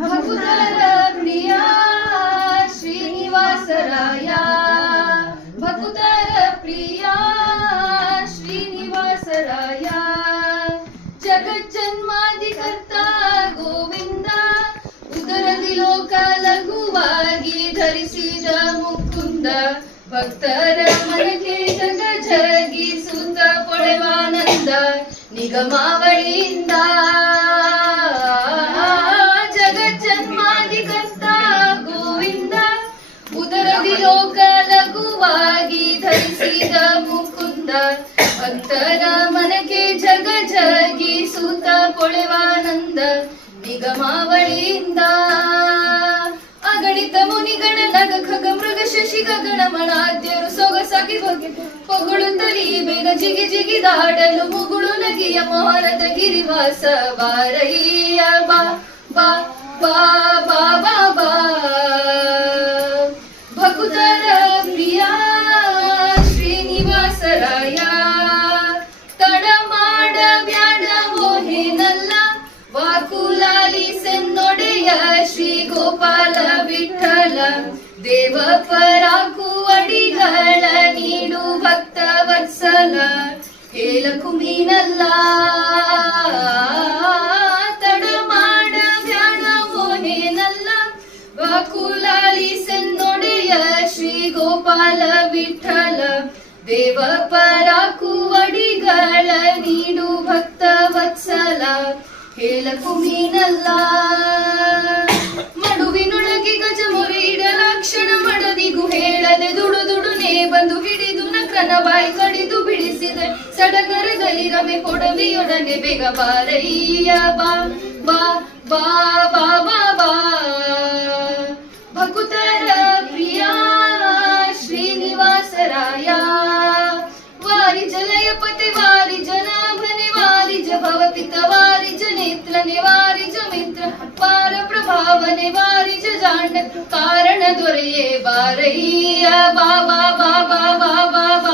ಭಕ್ತರ ಪ್ರಿಯ ಶ್ರೀನಿವಾಸರಾಯ, ಭಕ್ತರ ಪ್ರಿಯ ಶ್ರೀನಿವಾಸರಾಯ, ಜಗಜ್ಜನ್ಮಾದಿಕರ್ತ ಗೋವಿಂದ, ಉದರದಿ ಲೋಕ ಲಘುವಾಗಿ ಧರಿಸಿದ ಮುಕುಂದ, ಭಕ್ತರ ಮನಕ್ಕೆ ಜಗ ಜಗಿಸುತ್ತ ಪೊಳೆವಾನಂದ ನಿಗಮಾವಳಿಯಿಂದ. ಜಗಜ್ಜನ್ಮಾದಿಕರ್ತ ಗೋವಿಂದ, ಉದರದಿ ಲೋಕ ಲಘುವಾಗಿ ಧರಿಸಿದ ಮುಕುಂದ, ಭಕ್ತರ ಮನಕ್ಕೆ ಜಗ ಜಗಿಸುತ್ತ ಪೊಳೆವಾನಂದ ನಿಗಮಾವಳಿಯಿಂದ. ಅಗಣಿತ ಮುನಿಗಣ ನಗ ಖಗ ಮೃಗ ಶಶಿ ಗಗಣ ಮಣಾದ್ಯರು ಸೊಗಸಾಗಿ ಹೊಗಳುತ್ತಲೀ ಬೇಗ ಜಿಗಿ ಜಿಗಿದಾಡಲು ಮುಗುಳು ನಗಿಯ ಮೋಹರದ ಗಿರಿವಾಸ ಬಾರಯ್ಯ ಬಾ ಬಾ ಬಾ ಬಾ ಬಾ ಬಾ. ಭಕ್ತರ ಪ್ರಿಯ ಶ್ರೀನಿವಾಸರಾಯ, ತಡ ಮಾಡ ಬ್ಯಾಡ ಮೋಹೇನಲ್ಲ, ವಾಕುಲಾಲಿಸೆನ್ನೊಡೆಯ ಶ್ರೀ ಗೋಪಾಲ ವಿಠಲ, ದೇವ ಪರಾಕು ಅಡಿಗಳ ನೀಡು ಭಕ್ತ ವತ್ಸಲ, ಹೇಳಕು ಮೀನಲ್ಲ. ತಡ ಮಾಡ ಬ್ಯಾಡ ಮೋಹೇನಲ್ಲ, ವಾಕುಲಾಲಿಸೆನ್ನೊಡೆಯ ಶ್ರೀ ಗೋಪಾಲ ವಿಠಲ, ದೇವ ಪರಾಕು ಅಡಿಗಳ ನೀಡು ಭಕ್ತ ವತ್ಸಲ, ಹೇಳಕು ಮೀನಲ್ಲ. ಮಡುವಿನೊಳಗೆ ಗಜ ಮೊರೆ ಇಡಲಾಕ್ಷಣ ಮಡದಿಗೂ ಹೇಳದೆ ದುಡುದುಡುನೆ ಬಂದು ಹಿಡಿದು ನಕ್ರನ ಬಾಯಿ ಕಡಿದು ಬಿಡಿಸಿದೆ ಸಡಗರದಲ್ಲಿ ರಮೆ ಕೊಡವಿಯೊಡನೆ ಬೇಗ ಬಾರಯ್ಯ ಬಾ ಬಾ ಬಾ ಬಾ ಬಾ ಬಾ. ಭಕ್ತರ ಪ್ರಿಯ ಶ್ರೀನಿವಾಸರಾಯ, ವಾರಿ ಜಲಯಪತೆ ವಾರಿ ಜನಾಭನೆ ವಾರಿ ಜ ಭವಪಿತ ವಾರಿ ಜ ನೇತ್ರನೆ ವಾರಿ ಜ ಮಿತ್ರ ಪಾರ ಪ್ರಭಾವನೆ ವಾರಿ ಜ ಜಾಂಡ ಕಾರಣ ದೊರೆಯೇ ಬಾರಯ್ಯ ಬಾ ಬಾ ಬಾ ಬಾ ಬಾ ಬಾ ಬಾ.